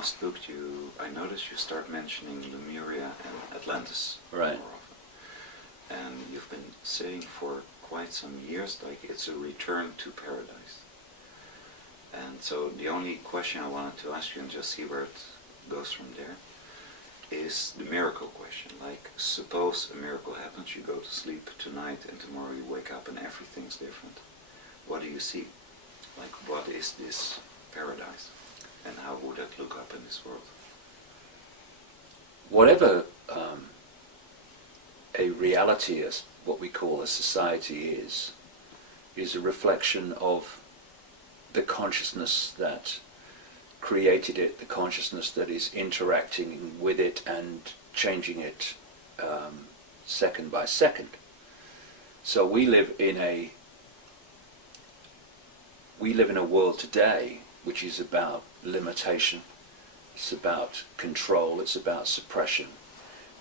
last book, I noticed you start mentioning Lemuria and Atlantis Right. more often. And you've been saying for quite some years, like, it's a return to paradise. And so the only question I wanted to ask you, and just see where it goes from there, is the miracle question. Like, suppose a miracle happens, you go to sleep tonight and tomorrow you wake up and everything's different. What do you see? Like, what is this paradise? And how would that look up in this world? Whatever a reality, as what we call a society is a reflection of the consciousness that created it, the consciousness that is interacting with it and changing it second by second. So we live in a world today which is about limitation, it's about control, it's about suppression,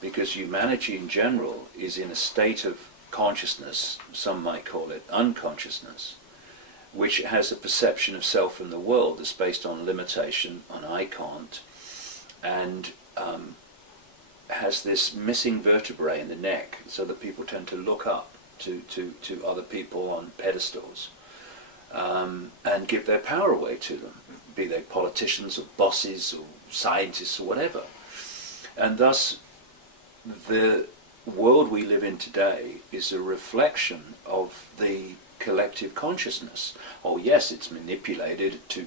because humanity in general is in a state of consciousness, some might call it unconsciousness, which has a perception of self and the world that's based on limitation, on I can't, and has this missing vertebrae in the neck, so that people tend to look up to other people on pedestals and give their power away to them, be they politicians or bosses or scientists or whatever. And thus the world we live in today is a reflection of the collective consciousness. Oh yes, it's manipulated to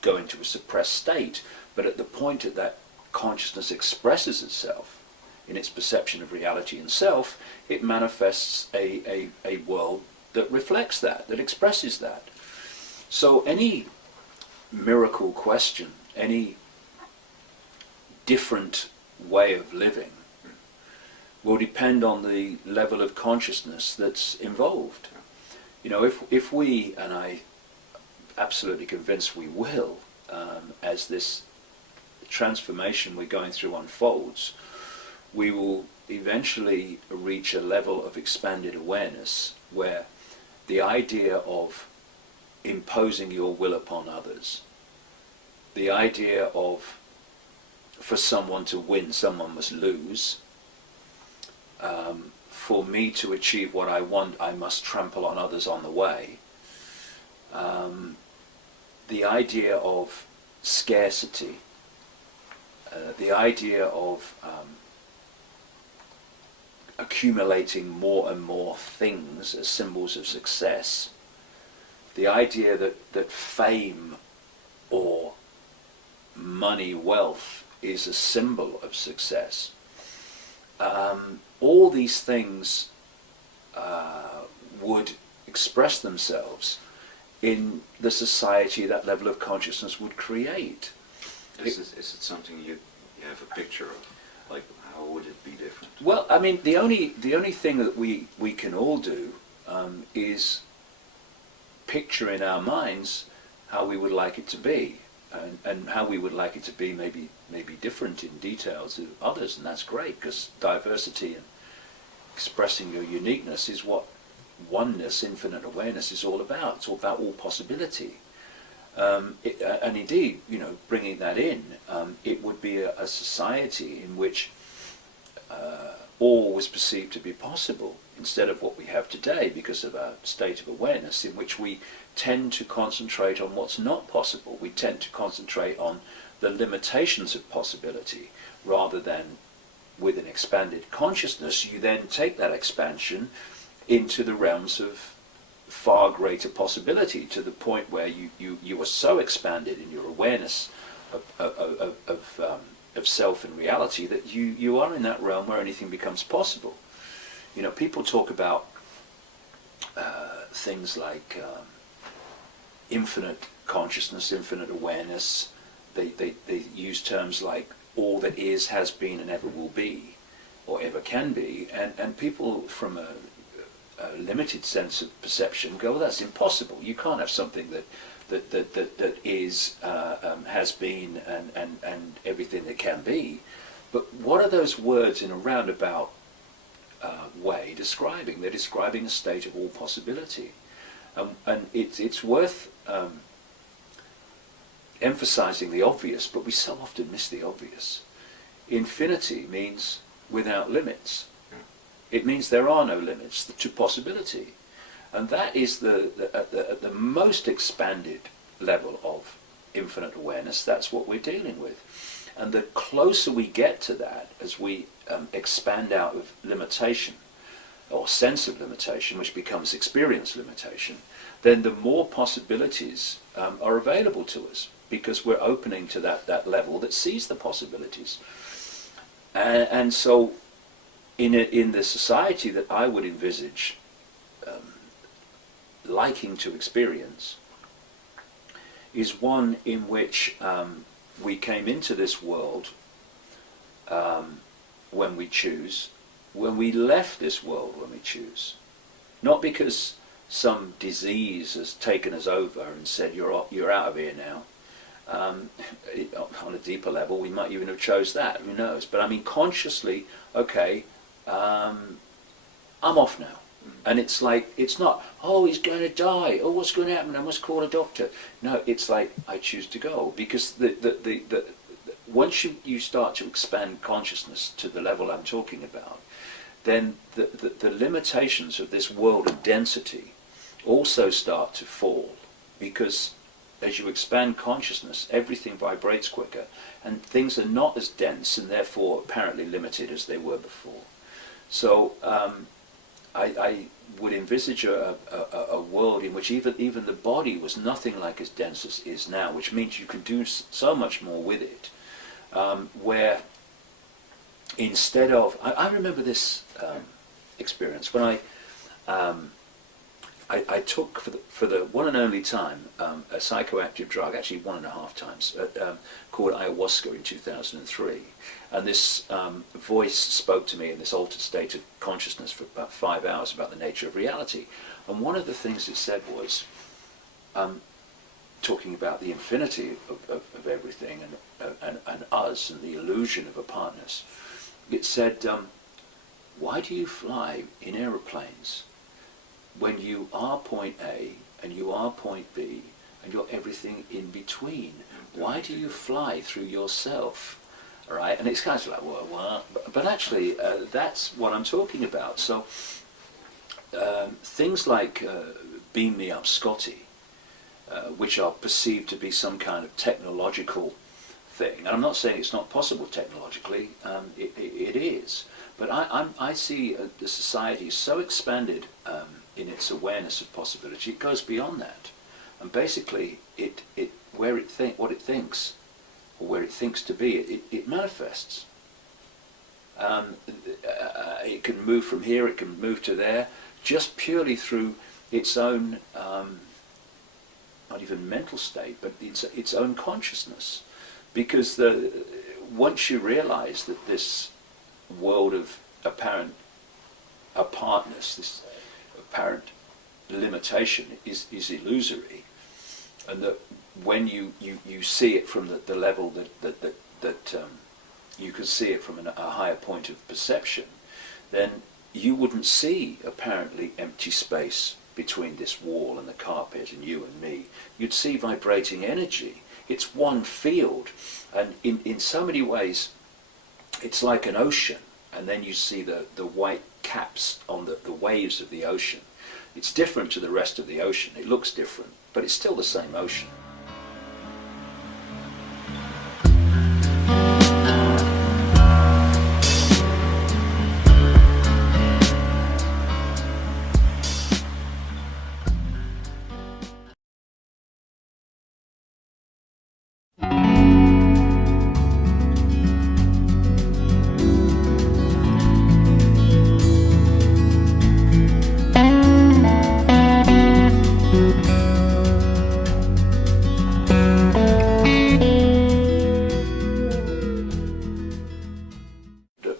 go into a suppressed state, but at the point that that consciousness expresses itself in its perception of reality and self, it manifests a world that reflects that, that expresses that. So any miracle question, any different way of living will depend on the level of consciousness that's involved. You know, if we, and I'm absolutely convinced we will, as this transformation we're going through unfolds, we will eventually reach a level of expanded awareness where the idea of imposing your will upon others, the idea of for someone to win, someone must lose, for me to achieve what I want, I must trample on others on the way. The idea of scarcity, the idea of accumulating more and more things as symbols of success, the idea that fame or money, wealth is a symbol of success. All these things would express themselves in the society that level of consciousness would create. Is it something you have a picture of? Like, how would it be different? Well, I mean, the only thing that we can all do is picture in our minds how we would like it to be, and how we would like it to be maybe different in details to others, and that's great, because diversity and expressing your uniqueness is what oneness, infinite awareness is all about. It's all about all possibility. And indeed, you know, bringing that in, it would be a society in which all was perceived to be possible, instead of what we have today, because of our state of awareness, in which we tend to concentrate on what's not possible. We tend to concentrate on the limitations of possibility, rather than with an expanded consciousness, you then take that expansion into the realms of far greater possibility, to the point where you are so expanded in your awareness of self and reality that you are in that realm where anything becomes possible. You know, people talk about things like infinite consciousness, infinite awareness. They use terms like all that is, has been, and ever will be, or ever can be, and people from a limited sense of perception go, well, that's impossible. You can't have something that is, has been, and everything that can be. But what are those words in a roundabout way describing? They're describing a state of all possibility, and it's worth emphasizing the obvious, but we so often miss the obvious. Infinity means without limits. It means there are no limits to possibility. And that is at the most expanded level of infinite awareness. That's what we're dealing with. And the closer we get to that, as we expand out of limitation, or sense of limitation, which becomes experience limitation, then the more possibilities are available to us, because we're opening to that level that sees the possibilities. And so in the society that I would envisage liking to experience is one in which we came into this world when we choose, when we left this world when we choose. Not because some disease has taken us over and said, you're out of here now. On a deeper level, we might even have chose that, who knows. But I mean, consciously, okay, I'm off now. And it's like, it's not, oh, he's going to die, oh, what's going to happen, I must call a doctor. No, it's like, I choose to go. Because once you start to expand consciousness to the level I'm talking about, then the limitations of this world of density also start to fall, because as you expand consciousness, everything vibrates quicker, and things are not as dense and therefore apparently limited as they were before. So I would envisage a world in which even the body was nothing like as dense as is now, which means you can do so much more with it, where instead of, I remember this experience when I took for the one and only time a psychoactive drug, actually 1.5 times, called ayahuasca in 2003. And this voice spoke to me in this altered state of consciousness for about 5 hours about the nature of reality. And one of the things it said was, talking about the infinity of everything and us and the illusion of apartness, it said, why do you fly in aeroplanes when you are point A and you are point B and you're everything in between? Why do you fly through yourself? All right? And it's kind of like, well, what? But actually, that's what I'm talking about. So things like Beam Me Up Scotty, which are perceived to be some kind of technological thing, and I'm not saying it's not possible technologically, it is, but I see the society is so expanded in its awareness of possibility, it goes beyond that, and basically what it thinks, or where it thinks to be, it manifests. It can move from here, it can move to there, just purely through its own, not even mental state, but its own consciousness. Because once you realize that this world of apparent apartness, this apparent limitation is illusory, and that when you see it from the level that you can see it from a higher point of perception, then you wouldn't see apparently empty space between this wall and the carpet and you and me. You'd see vibrating energy. It's one field, and in so many ways it's like an ocean, and then you see the white caps on the waves of the ocean. It's different to the rest of the ocean. It looks different, but it's still the same ocean.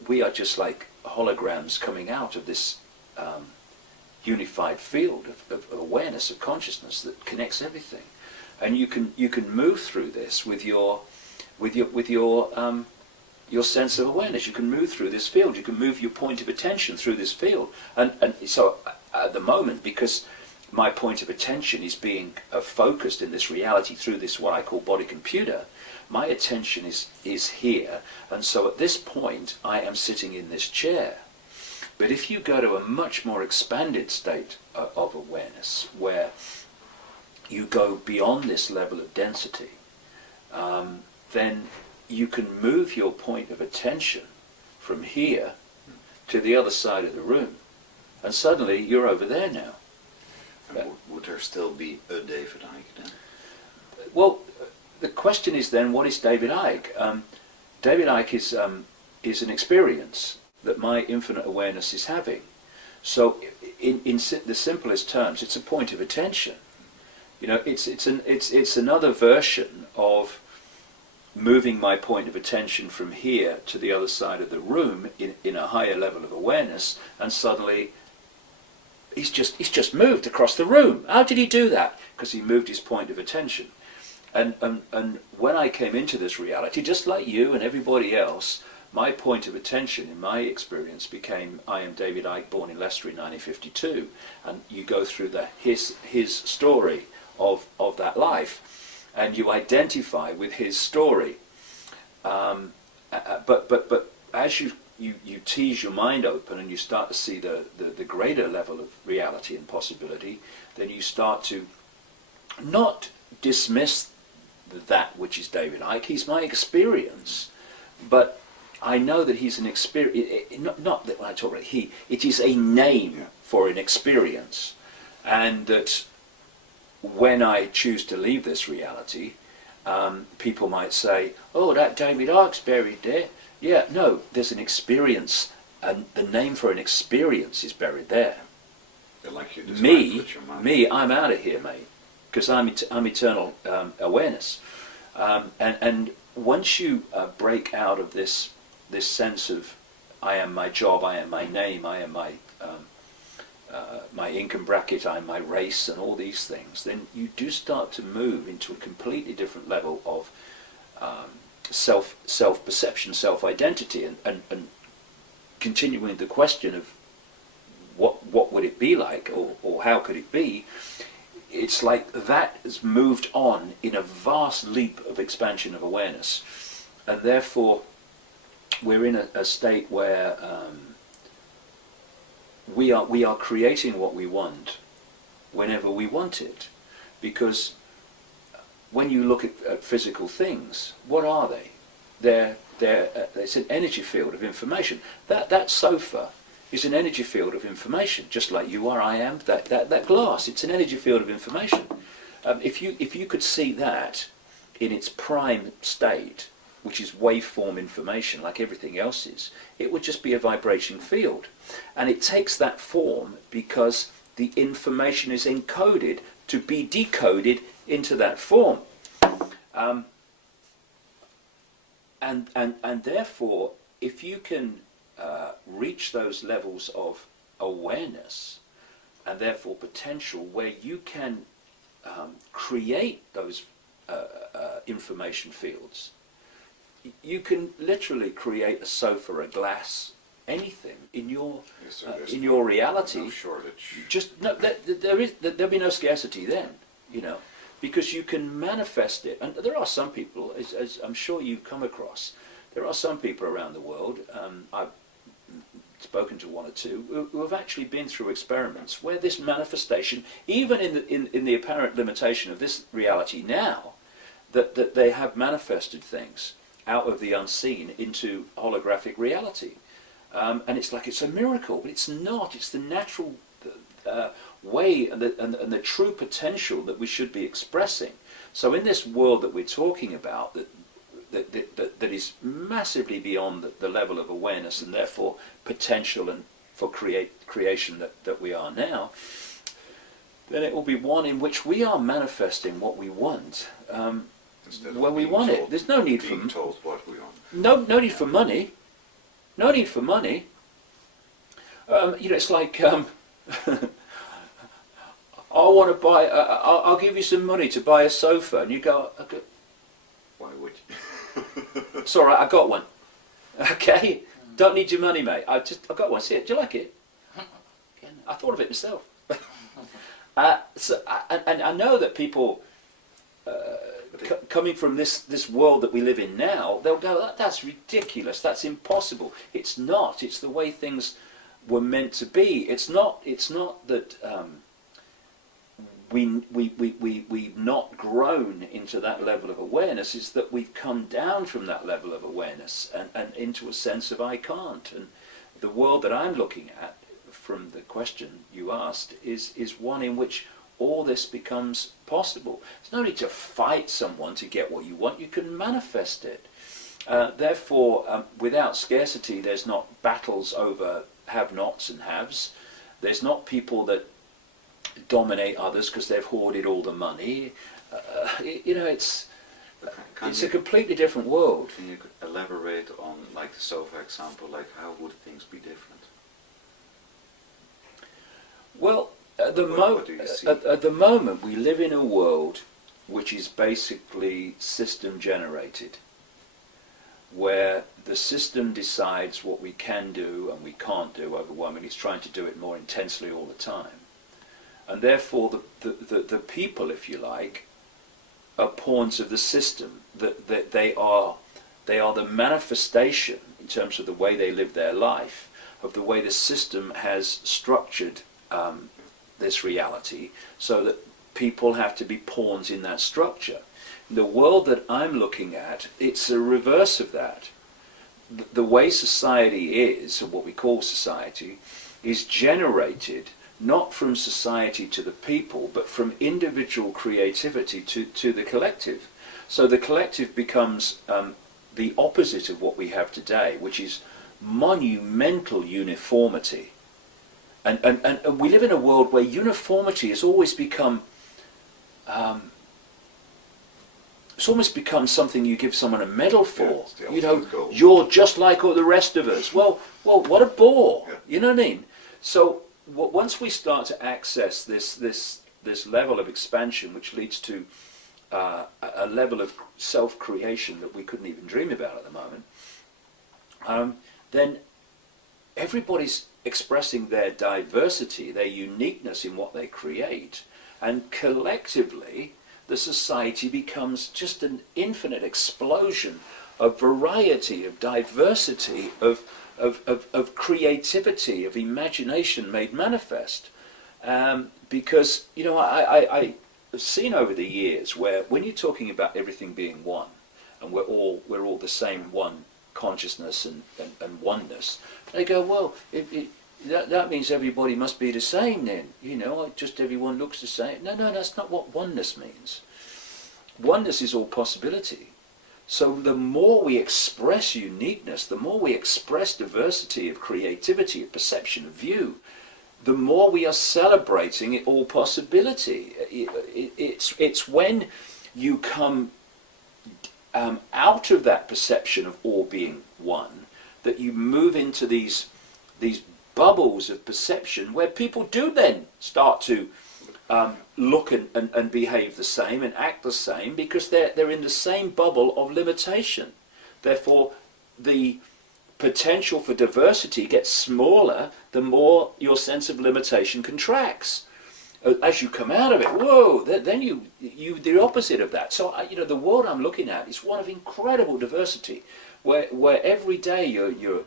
We are just like holograms coming out of this unified field of awareness, of consciousness that connects everything, and you can move through this with your sense of awareness. You can move through this field. You can move your point of attention through this field, and so at the moment, because my point of attention is being focused in this reality through this what I call body computer, my attention is here, and so at this point I am sitting in this chair. But if you go to a much more expanded state of awareness, where you go beyond this level of density, then you can move your point of attention from here to the other side of the room, and suddenly you're over there now. And would there still be a David Icke then? Well, the question is then, what is David Icke? David Icke is an experience that my infinite awareness is having. So, in the simplest terms, it's a point of attention. You know, it's another version of moving my point of attention from here to the other side of the room in a higher level of awareness, and suddenly he's just moved across the room. How did he do that? Because he moved his point of attention. And when I came into this reality, just like you and everybody else, my point of attention in my experience became, I am David Icke, born in Leicester in 1952, and you go through his story of that life, and you identify with his story. But as you tease your mind open and you start to see the greater level of reality and possibility, then you start to not dismiss that which is David Icke. He's my experience, but I know that he's an experience. Not that when I talk about he, it is a name for an experience, and that when I choose to leave this reality, people might say, "Oh, that David Icke's buried there." Yeah, no, there's an experience, and the name for an experience is buried there. Like you described with your mind. I'm out of here, mate, because I'm eternal awareness. And once you break out of this sense of I am my job, I am my name, I am my income bracket, I am my race, and all these things, then you do start to move into a completely different level of self-perception, self-identity, and continuing the question of what would it be like, or how could it be. It's like that has moved on in a vast leap of expansion of awareness, and therefore we're in a state where we are creating what we want whenever we want it, because when you look at physical things, what are they? It's an energy field of information. That sofa is an energy field of information, just like you are, I am. That glass, it's an energy field of information. If you could see that in its prime state, which is waveform information, like everything else is, it would just be a vibrating field, and it takes that form because the information is encoded to be decoded into that form, and therefore, if you can reach those levels of awareness and therefore potential where you can create those information fields, you can literally create a sofa, a glass, anything in your reality. No shortage. There'll be no scarcity then, you know, because you can manifest it. And there are some people, as I'm sure you've come across, there are some people around the world. I've spoken to one or two who have actually been through experiments where this manifestation, even in the apparent limitation of this reality now, that they have manifested things out of the unseen into holographic reality, and it's like it's a miracle, but it's not. It's the natural way and the true potential that we should be expressing. So in this world that we're talking about, that is massively beyond the level of awareness and therefore potential and for creation that we are now, then it will be one in which we are manifesting what we want when we want it. There's no need for told what we want. No need for money. No need for money. You know, it's like I want to buy. I'll give you some money to buy a sofa, and you go, okay. Why would you? It's all right. I got one. Okay, don't need your money, mate. I got one. See it? Do you like it? I thought of it myself. And I know that people coming from this world that we live in now, they'll go, that's ridiculous, that's impossible. It's not. It's the way things were meant to be. It's not that we've not grown into that level of awareness. It's that we've come down from that level of awareness and into a sense of I can't. And the world that I'm looking at, from the question you asked, is one in which all this becomes possible. There's no need to fight someone to get what you want. You can manifest it. Therefore, without scarcity, there's not battles over have-nots and haves. There's not people that dominate others because they've hoarded all the money. It's a completely different world. Can you elaborate on, like the sofa example, like how would things be different? Well, at the moment we live in a world which is basically system generated, where the system decides what we can do and we can't do overwhelmingly. It's trying to do it more intensely all the time. And therefore the people, if you like, are pawns of the system. That they are the manifestation, in terms of the way they live their life, of the way the system has structured this reality, so that people have to be pawns in that structure. The world that I'm looking at, it's a reverse of that. The way society is, or what we call society, is generated not from society to the people, but from individual creativity to the collective. So the collective becomes the opposite of what we have today, which is monumental uniformity. And we live in a world where uniformity has always become, it's almost become something you give someone a medal for. Yeah, you're just like all the rest of us. Well, what a bore. Yeah. You know what I mean? So once we start to access this level of expansion, which leads to a level of self-creation that we couldn't even dream about at the moment, then everybody's expressing their diversity, their uniqueness in what they create, and collectively the society becomes just an infinite explosion of variety, of diversity, of creativity, of imagination made manifest. Because I've seen over the years where when you're talking about everything being one, and we're all the same one consciousness and oneness, they go, well, that means everybody must be the same then, just everyone looks the same. No, that's not what oneness means. Oneness is all possibility. So the more we express uniqueness, the more we express diversity of creativity, of perception, of view, the more we are celebrating all possibility. It's when you come out of that perception of all being one, that you move into these bubbles of perception where people do then start to look and behave the same and act the same, because they're in the same bubble of limitation. Therefore, the potential for diversity gets smaller the more your sense of limitation contracts. As you come out of it, whoa, then you the opposite of that. So the world I'm looking at is one of incredible diversity, where every day you're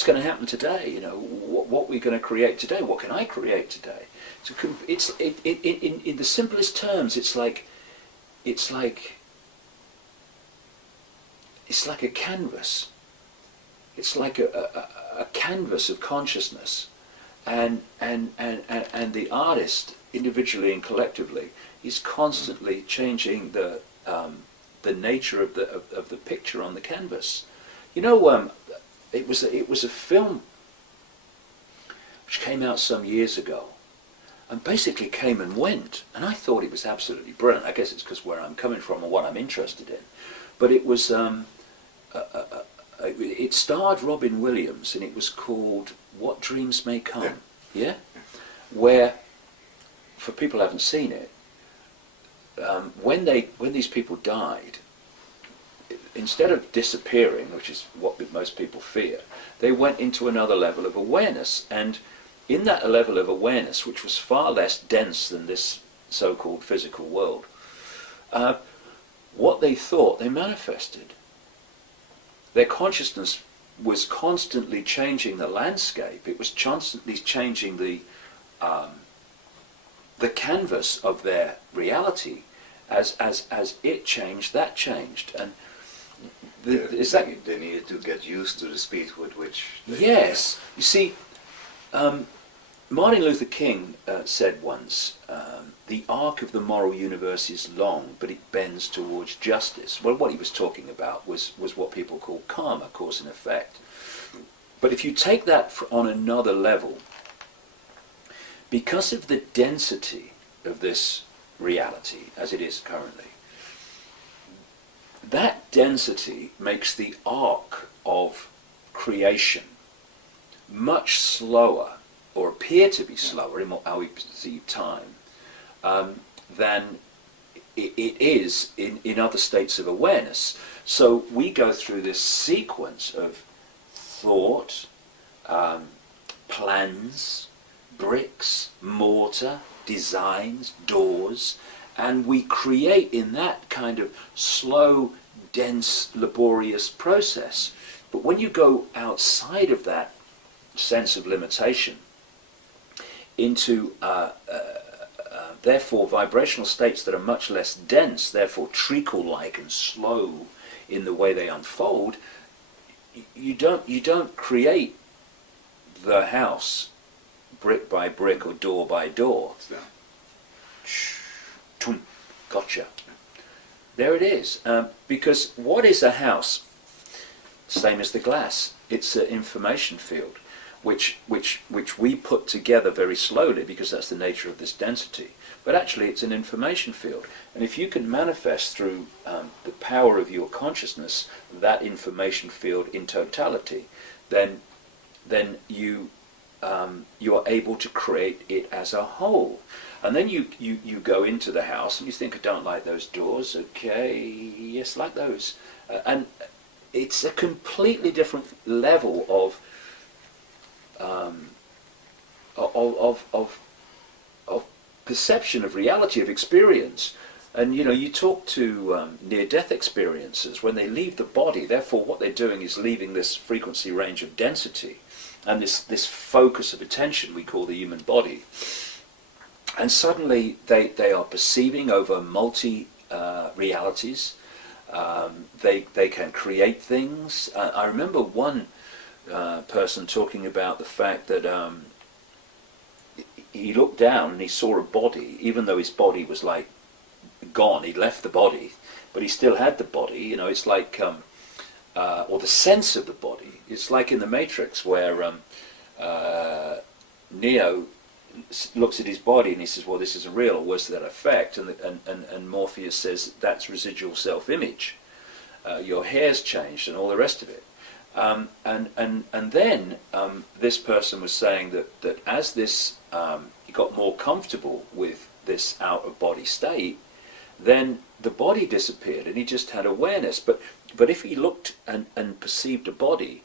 what's going to happen today? What we're going to create today? What can I create today? It's in the simplest terms. It's like a canvas. It's like a canvas of consciousness, and the artist, individually and collectively, is constantly changing the nature of the picture on the canvas. it was a film which came out some years ago, and basically came and went, and I thought it was absolutely brilliant. I guess it's because where I'm coming from and what I'm interested in, but it was it starred Robin Williams, and it was called What Dreams May Come. Yeah, where, for people who haven't seen it, when these people died, instead of disappearing, which is what most people fear, they went into another level of awareness. And in that level of awareness, which was far less dense than this so-called physical world, what they thought, they manifested. Their consciousness was constantly changing the landscape. It was constantly changing the canvas of their reality. As it changed, that changed. And they needed to get used to the speed with which yes. You see, Martin Luther King said once, the arc of the moral universe is long, but it bends towards justice. Well, what he was talking about was what people call karma, cause and effect. But if you take that on another level, because of the density of this reality as it is currently, that density makes the arc of creation much slower, or appear to be slower in how we perceive time, than it is in other states of awareness. So we go through this sequence of thought, plans, bricks, mortar, designs, doors, and we create in that kind of slow, dense, laborious process. But when you go outside of that sense of limitation into therefore vibrational states that are much less dense, therefore treacle-like and slow in the way they unfold, you don't create the house brick by brick or door by door. Gotcha. There it is. Because what is a house? Same as the glass. It's an information field, which we put together very slowly because that's the nature of this density. But actually, it's an information field, and if you can manifest through the power of your consciousness that information field in totality, then you are able to create it as a whole. And then you go into the house and you think, I don't like those doors. Okay, yes, like those. And it's a completely different level of perception of reality, of experience. And you talk to near-death experiencers when they leave the body. Therefore, what they're doing is leaving this frequency range of density and this focus of attention we call the human body. And suddenly they are perceiving over multi realities. They can create things. I remember one person talking about the fact that he looked down and he saw a body, even though his body was like gone. He'd left the body, but he still had the body. It's like, or the sense of the body. It's like in the Matrix where Neo looks at his body and he says, well, this isn't real, or where's that effect? And Morpheus says, that's residual self-image. Your hair's changed and all the rest of it. And then this person was saying that as this he got more comfortable with this out-of-body state, then the body disappeared and he just had awareness. But if he looked and perceived a body,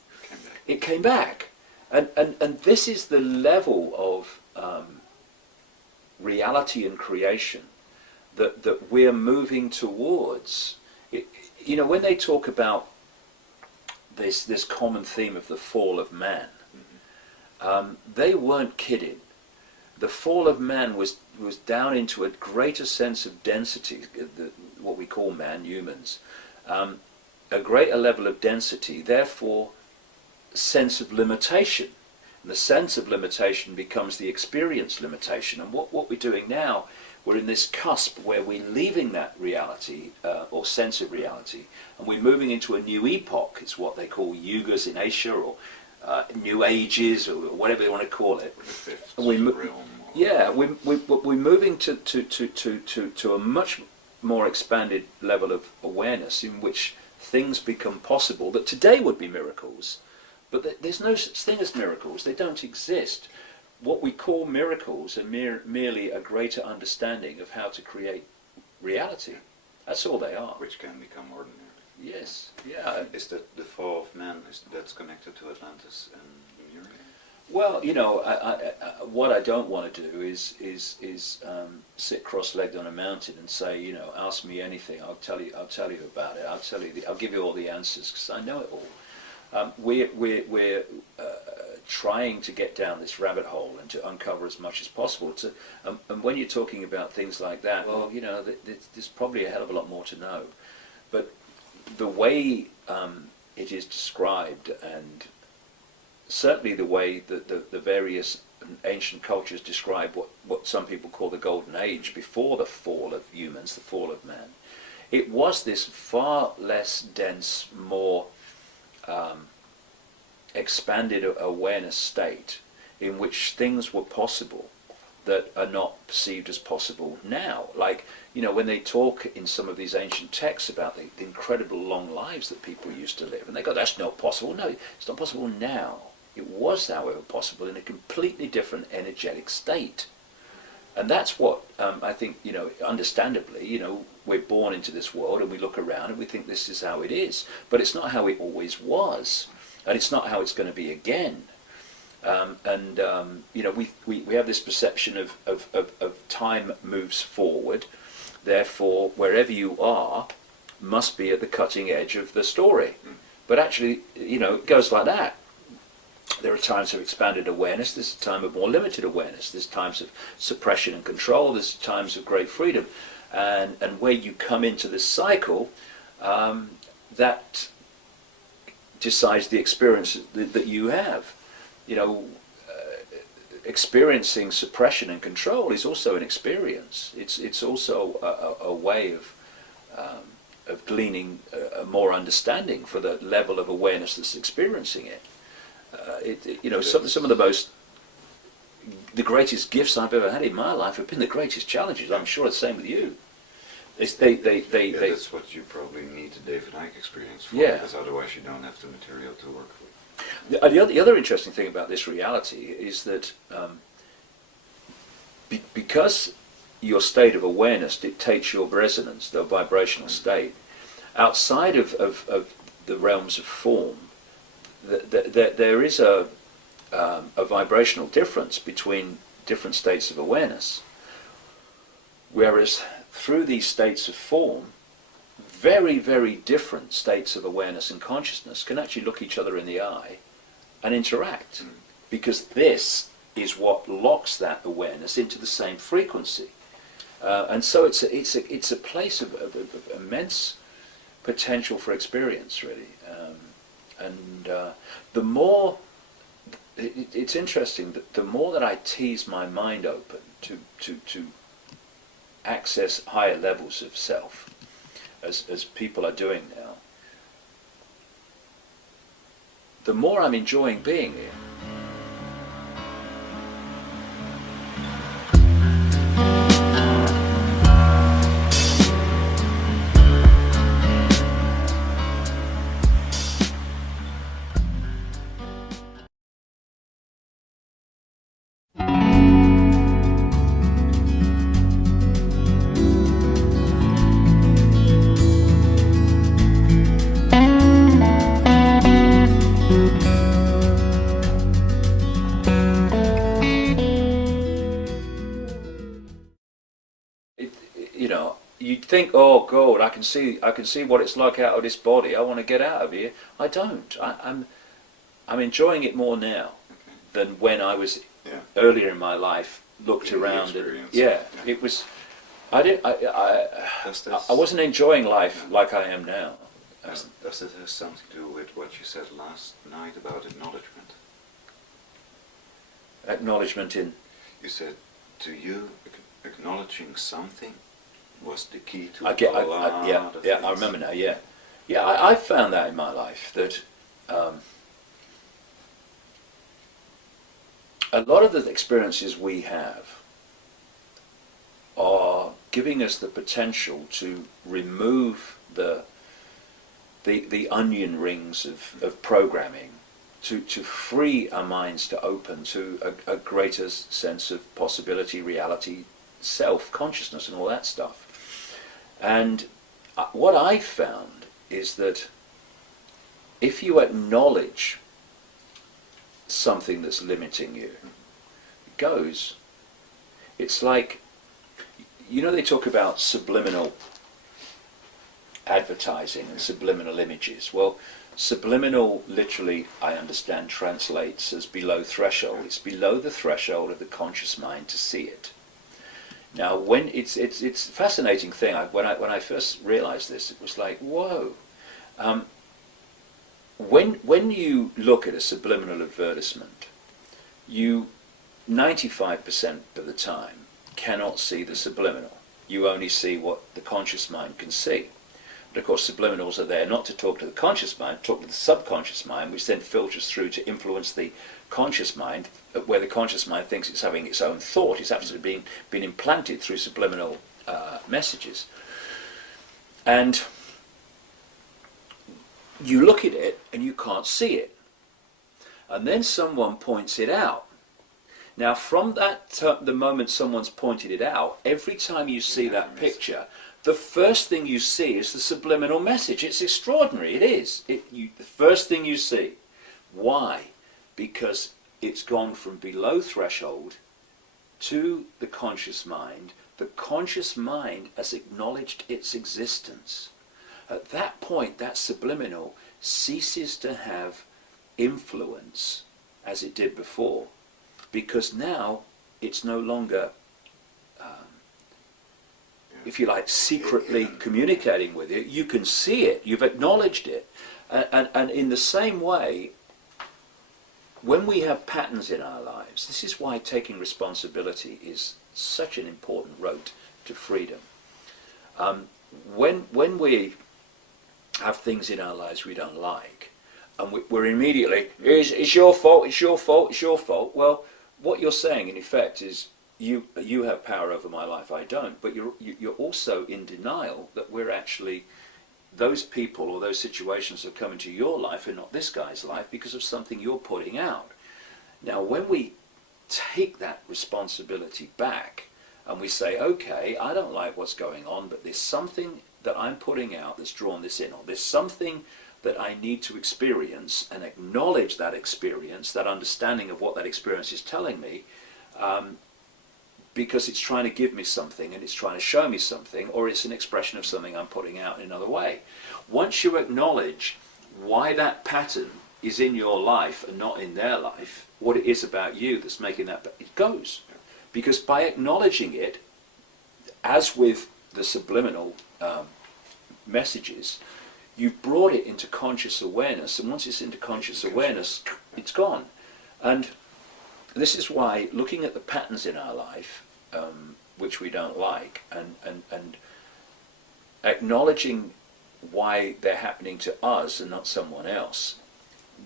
it came back. And this is the level of reality and creation that we're moving towards. When they talk about this common theme of the fall of man, they weren't kidding. The fall of man was down into a greater sense of density, what we call man, humans, a greater level of density, therefore sense of limitation. And the sense of limitation becomes the experience limitation. And what we're doing now, we're in this cusp where we're leaving that reality or sense of reality, and we're moving into a new epoch. It's what they call yugas in Asia, or new ages, or whatever you want to call it. The fifth And we're realm. we're moving to a much more expanded level of awareness in which things become possible that today would be miracles, but there's no such thing as miracles. They don't exist. What we call miracles are merely a greater understanding of how to create reality. That's all they are. Which can become ordinary. Yes, yeah. Is that the fall of man, that's connected to Atlantis and Lemuria? Well, you know, what I don't want to do is sit cross-legged on a mountain and say, you know, ask me anything. I'll tell you about it. I'll give you all the answers because I know it all. We're trying to get down this rabbit hole and to uncover as much as possible. And when you're talking about things like that, well, you know, there's probably a hell of a lot more to know. But the way it is described, and certainly the way that the various ancient cultures describe what some people call the golden age before the fall of humans, the fall of man, it was this far less dense, more expanded awareness state in which things were possible that are not perceived as possible now. Like, you know, when they talk in some of these ancient texts about the incredible long lives that people used to live, and they go, that's not possible. No, it's not possible now. It was, however, possible in a completely different energetic state. And that's what I think, you know, understandably, you know, we're born into this world and we look around and we think this is how it is. But it's not how it always was. And it's not how it's going to be again. You know, we have this perception of time moves forward. Therefore, wherever you are must be at the cutting edge of the story. But actually, you know, it goes like that. There are times of expanded awareness, there's a time of more limited awareness, there's times of suppression and control, there's times of great freedom. And where you come into this cycle, that decides the experience that you have. You know, experiencing suppression and control is also an experience. It's also a way of gleaning more understanding for the level of awareness that's experiencing it. You know, some of the greatest gifts I've ever had in my life have been the greatest challenges. I'm sure it's the same with you. That's what you probably need the David Icke experience for, because otherwise you don't have the material to work with. The other interesting thing about this reality is that because your state of awareness dictates your resonance, the vibrational state, outside of the realms of form, there is a vibrational difference between different states of awareness. Whereas through these states of form, very, very different states of awareness and consciousness can actually look each other in the eye and interact, because this is what locks that awareness into the same frequency. And so it's a place of immense potential for experience, really. The more, it's interesting that the more that I tease my mind open to access higher levels of self, as people are doing now, the more I'm enjoying being here. You know, you'd think, oh God, I can see what it's like out of this body. I want to get out of here. I don't. I'm enjoying it more now than when I was earlier in my life. Looked around and it was. I wasn't enjoying life like I am now. Does it have something to do with what you said last night about acknowledgement? Acknowledgement in. You said to you, acknowledging something was the key to Yeah, of yeah, I things. remember now. Yeah, yeah, I found that in my life that a lot of the experiences we have are giving us the potential to remove the onion rings of programming, to free our minds to open to a greater sense of possibility, reality, self-consciousness and all that stuff. And what I found is that if you acknowledge something that's limiting you, it goes. It's like, you know, they talk about subliminal advertising and subliminal images. Well, subliminal literally, I understand, translates as below threshold. It's below the threshold of the conscious mind to see it. Now, when it's a fascinating thing. When I first realized this, it was like, whoa. When you look at a subliminal advertisement, you 95% of the time cannot see the subliminal. You only see what the conscious mind can see. But of course, subliminals are there not to talk to the conscious mind, talk to the subconscious mind, which then filters through to influence the conscious mind, where the conscious mind thinks it's having its own thought. It's absolutely been implanted through subliminal messages. And you look at it and you can't see it. And then someone points it out. Now, from the moment someone's pointed it out, every time you see that picture, the first thing you see is the subliminal message. It's extraordinary. It is. The first thing you see. Why? Because it's gone from below threshold to the conscious mind. The conscious mind has acknowledged its existence. At that point, that subliminal ceases to have influence as it did before, because now it's no longer, if you like, secretly communicating with you. You can see it, you've acknowledged it. And in the same way, when we have patterns in our lives, this is why taking responsibility is such an important road to freedom. When we have things in our lives we don't like, and we're immediately, it's your fault, it's your fault, it's your fault. Well, what you're saying in effect is, you have power over my life, I don't. But you're also in denial that we're actually, those people or those situations that come into your life are not this guy's life because of something you're putting out. Now, when we take that responsibility back and we say, okay, I don't like what's going on, but there's something that I'm putting out that's drawn this in, or there's something that I need to experience, and acknowledge that experience, that understanding of what that experience is telling me, because it's trying to give me something and it's trying to show me something, or it's an expression of something I'm putting out in another way. Once you acknowledge why that pattern is in your life and not in their life, what it is about you that's making that, it goes. Because by acknowledging it, as with the subliminal messages, you've brought it into conscious awareness, and once it's into conscious awareness, it's gone. And this is why looking at the patterns in our life, which we don't like, and acknowledging why they're happening to us and not someone else,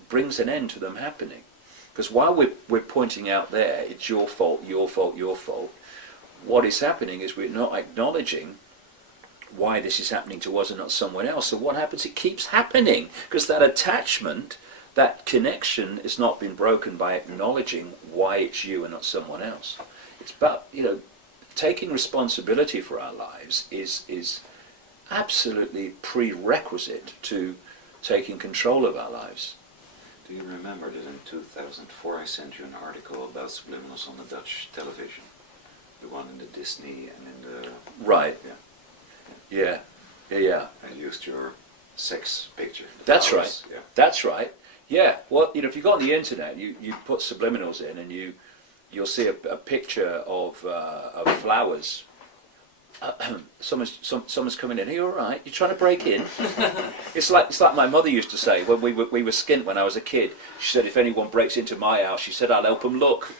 brings an end to them happening. Because while we're pointing out there, it's your fault, your fault, your fault, what is happening is we're not acknowledging why this is happening to us and not someone else. So what happens? It keeps happening, because that attachment, that connection has not been broken by acknowledging why it's you and not someone else. It's about, taking responsibility for our lives is absolutely prerequisite to taking control of our lives. Do you remember that in 2004 I sent you an article about subliminals on the Dutch television? The one in the Disney and in the... Right. Yeah. Yeah. I used your sex picture. That's flowers. right. Yeah. That's right. Yeah. Well, if you go on the internet, you put subliminals in, and you'll see a picture of flowers. Someone's coming in. Are you all right? You trying to break in? It's like my mother used to say when we were skint when I was a kid. She said, if anyone breaks into my house, she said, I'll help them look.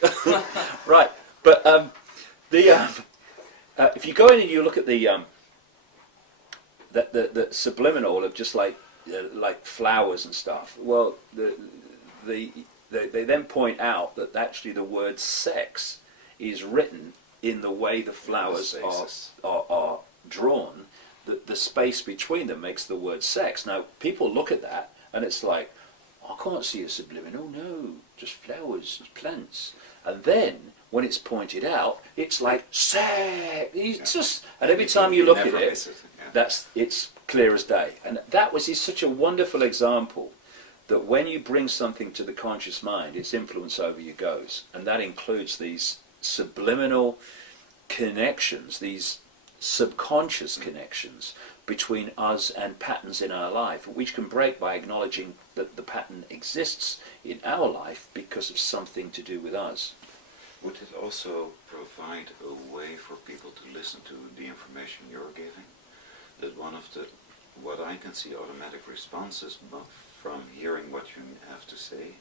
Right. But if you go in and you look at the subliminal of just like flowers and stuff, well, they then point out that actually the word sex is written in the way the flowers are drawn. The space between them makes the word sex. Now, people look at that and it's like, I can't see a subliminal, no, just flowers, plants. And then, when it's pointed out, it's like, sex! It's just, and every time you look at it, it's clear as day. And that is such a wonderful example that when you bring something to the conscious mind, its influence over you goes. And that includes these subliminal connections, these subconscious connections between us and patterns in our life, which can break by acknowledging that the pattern exists in our life because of something to do with us. Would it also provide a way for people to listen to the information you're giving? That one of the, what I can see, automatic responses from hearing what you have to say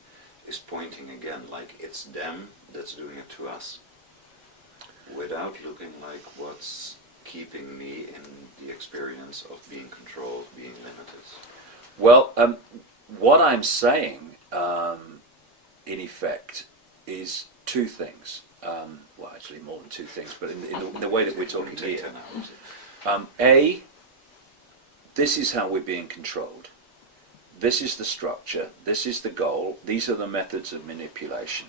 is pointing again, like it's them that's doing it to us, without looking like what's keeping me in the experience of being controlled, being limited. Well, what I'm saying, in effect, is two things. Well, actually more than two things, but in the way that we're talking here. A, this is how we're being controlled. This is the structure, this is the goal, these are the methods of manipulation.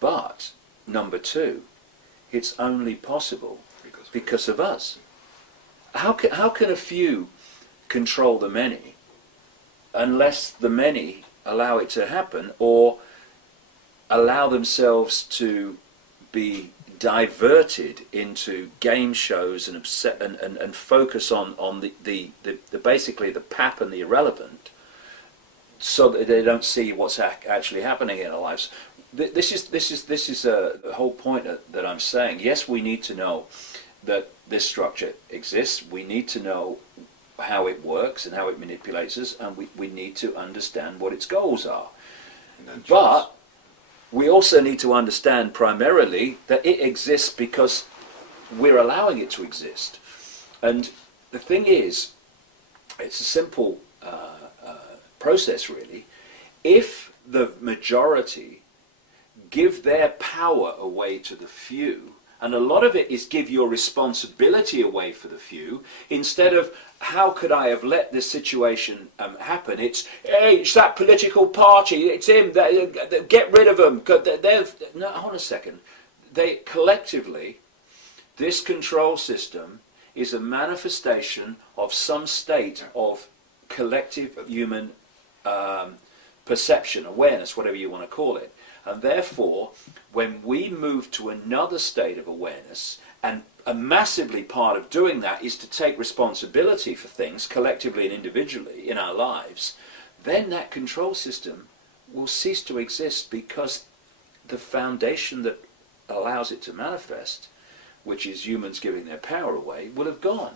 But, number two, it's only possible because of us. How can a few control the many unless the many allow it to happen or allow themselves to be diverted into game shows and focus on the basically the pap and the irrelevant, so that they don't see what's actually happening in our lives. This is a whole point that I'm saying. Yes, we need to know that this structure exists. We need to know how it works and how it manipulates us, and we need to understand what its goals are. But we also need to understand primarily that it exists because we're allowing it to exist. And the thing is, it's a simple process really. If the majority give their power away to the few, and a lot of it is give your responsibility away for the few, instead of how could I have let this situation happen, it's, hey, it's that political party, it's him, get rid of them. No, hold on a second. They collectively, this control system is a manifestation of some state of collective human perception, awareness, whatever you want to call it. And therefore, when we move to another state of awareness, and a massively part of doing that is to take responsibility for things collectively and individually in our lives, then that control system will cease to exist, because the foundation that allows it to manifest, which is humans giving their power away, will have gone.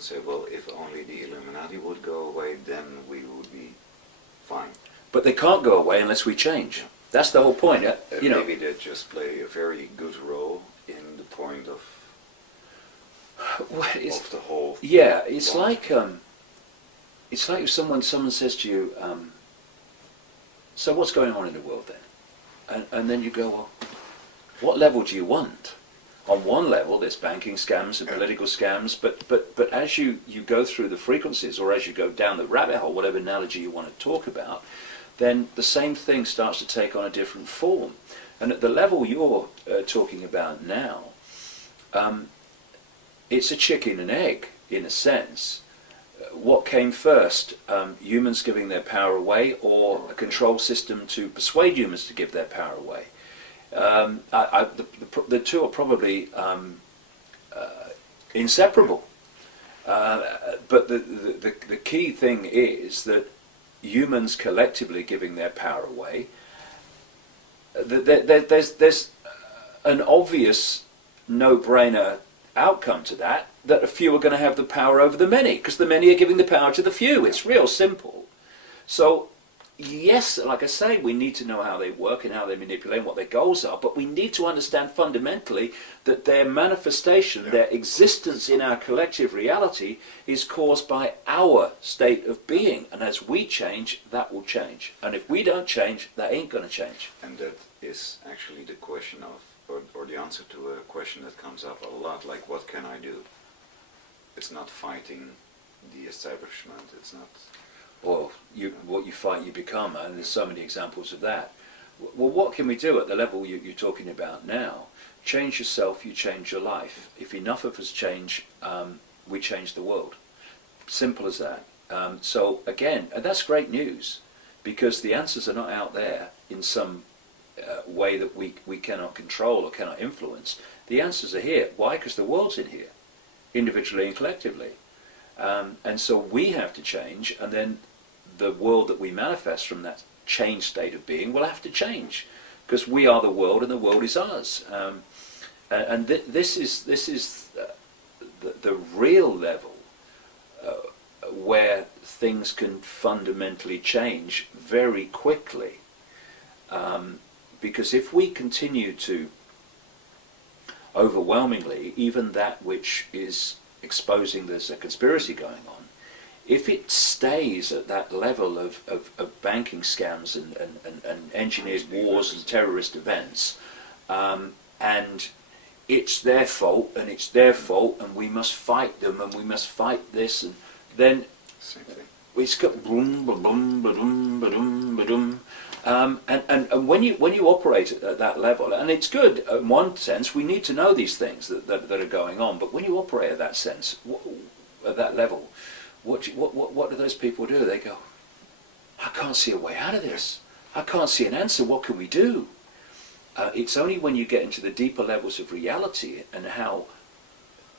Say, well, if only the Illuminati would go away, then we would be fine. But they can't go away unless we change. Yeah. That's the whole point. Maybe they just play a very good role in the point of the whole. Yeah, it's like if someone says to you, so what's going on in the world then? And then you go, well, what level do you want? On one level, there's banking scams and political scams, but as you go through the frequencies, or as you go down the rabbit hole, whatever analogy you want to talk about, then the same thing starts to take on a different form. And at the level you're talking about now, it's a chicken and egg, in a sense. what came first? Humans giving their power away, or a control system to persuade humans to give their power away? The two are probably inseparable. But the key thing is that humans collectively giving their power away, there's an obvious no-brainer outcome to that a few are going to have the power over the many, because the many are giving the power to the few. It's real simple. So yes, like I say, we need to know how they work and how they manipulate and what their goals are, but we need to understand fundamentally that their manifestation, their existence in our collective reality is caused by our state of being. And as we change, that will change. And if we don't change, that ain't going to change. And that is actually the question of, or the answer to a question that comes up a lot, like, what can I do? It's not fighting the establishment, it's not... Or what you fight, you become, and there's so many examples of that. Well, what can we do at the level you're talking about now? Change yourself, you change your life. If enough of us change, we change the world. Simple as that. So again, and that's great news, because the answers are not out there in some way that we cannot control or cannot influence. The answers are here. Why? Because the world's in here, individually and collectively. And so we have to change, and then the world that we manifest from that changed state of being will have to change, because we are the world and the world is us. This is the real level where things can fundamentally change very quickly. Because if we continue to overwhelmingly, even that which is exposing there's a conspiracy going on, if it stays at that level of banking scams and engineered wars and terrorist events, and it's their fault and it's their fault and we must fight them and we must fight this, and then it's got boom, ba-dum, ba-dum, ba-dum, ba-dum. And when you operate at that level, and it's good in one sense, we need to know these things that are going on, but when you operate at that sense, at that level, what do those people do? They go, I can't see a way out of this. I can't see an answer. What can we do? It's only when you get into the deeper levels of reality and how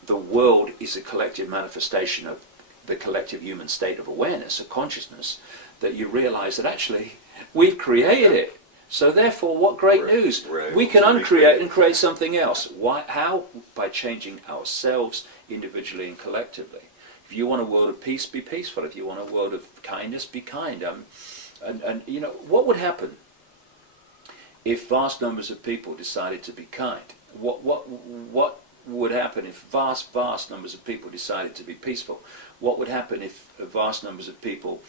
the world is a collective manifestation of the collective human state of awareness, of consciousness, that you realize that actually we've created it. So therefore, what great news. We can uncreate and create something else. Why? How? By changing ourselves individually and collectively. If you want a world of peace, be peaceful. If you want a world of kindness, be kind. And you know, what would happen if vast numbers of people decided to be kind? What would happen if vast numbers of people decided to be peaceful? What would happen if vast numbers of people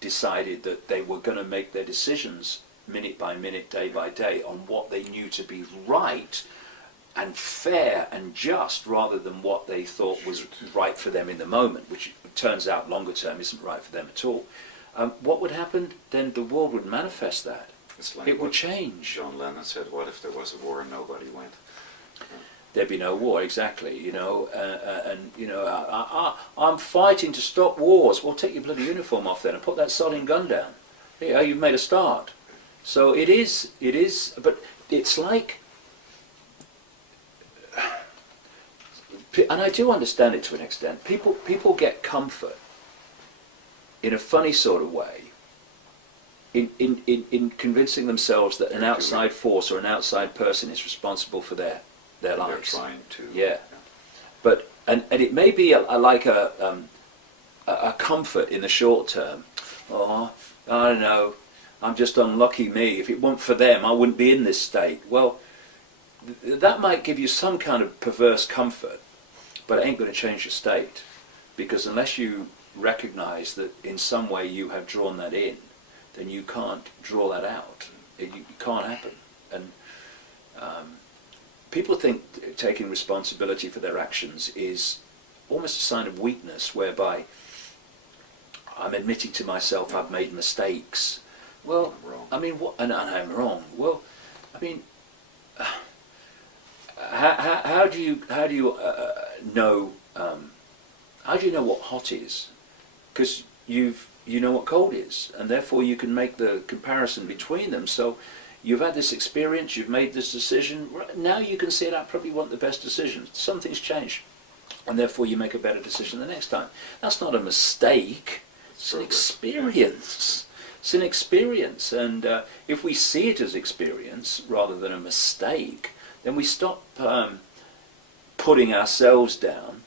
decided that they were going to make their decisions minute by minute, day by day, on what they knew to be right and fair and just, rather than what they thought was right for them in the moment, which turns out longer term isn't right for them at all? What would happen? Then the world would manifest that. Like it would change. John Lennon said, what if there was a war and nobody went? There'd be no war, exactly, you know, and, you know, I'm fighting to stop wars. Well, take your bloody uniform off then and put that sodding gun down. Yeah, you've made a start. So it is, but it's like, and I do understand it to an extent, people get comfort in a funny sort of way in convincing themselves that an outside force or an outside person is responsible for their lives. They're trying to. Yeah. But and it may be like a comfort in the short term. Oh, I don't know, I'm just unlucky me. If it weren't for them, I wouldn't be in this state. Well, that might give you some kind of perverse comfort, but it ain't going to change your state, because unless you recognize that in some way you have drawn that in, then you can't draw that out. It can't happen. And people think taking responsibility for their actions is almost a sign of weakness, whereby I'm admitting to myself I've made mistakes. Well, I mean, what? And I'm wrong. Well, I mean, how do you know How do you know what hot is? Because you know what cold is, and therefore you can make the comparison between them. So you've had this experience, you've made this decision, now you can see it, I probably want the best decision. Something's changed, and therefore you make a better decision the next time. That's not a mistake, it's an experience. It's an experience, and if we see it as experience rather than a mistake, then we stop putting ourselves down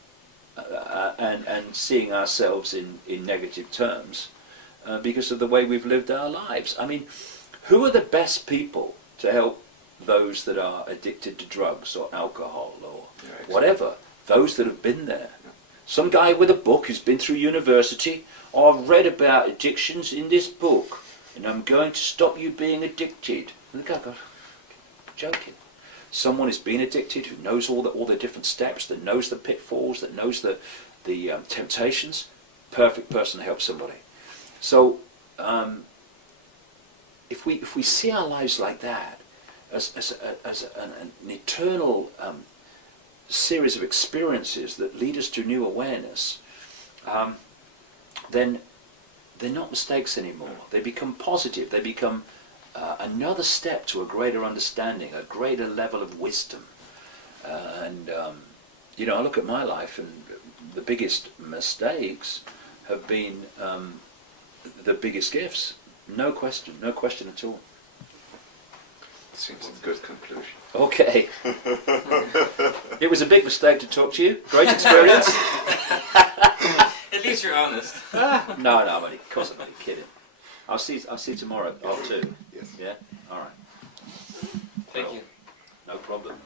and seeing ourselves in negative terms because of the way we've lived our lives. I mean, who are the best people to help those that are addicted to drugs or alcohol or whatever? Those that have been there. Some guy with a book who's been through university, I've read about addictions in this book, and I'm going to stop you being addicted. And the guy goes, joking. Someone who's been addicted, who knows all the different steps, that knows the pitfalls, that knows the temptations, perfect person to help somebody. So if we see our lives like that, as an eternal series of experiences that lead us to new awareness, then they're not mistakes anymore. They become positive. They become another step to a greater understanding, a greater level of wisdom. You know, I look at my life, and the biggest mistakes have been the biggest gifts. No question at all. Seems a good conclusion. Okay. It was a big mistake to talk to you. Great experience. At least you're honest. No, I'm only constantly kidding. I'll see you tomorrow at 2:30. Yes. Yeah? All right. Thank you. No problem.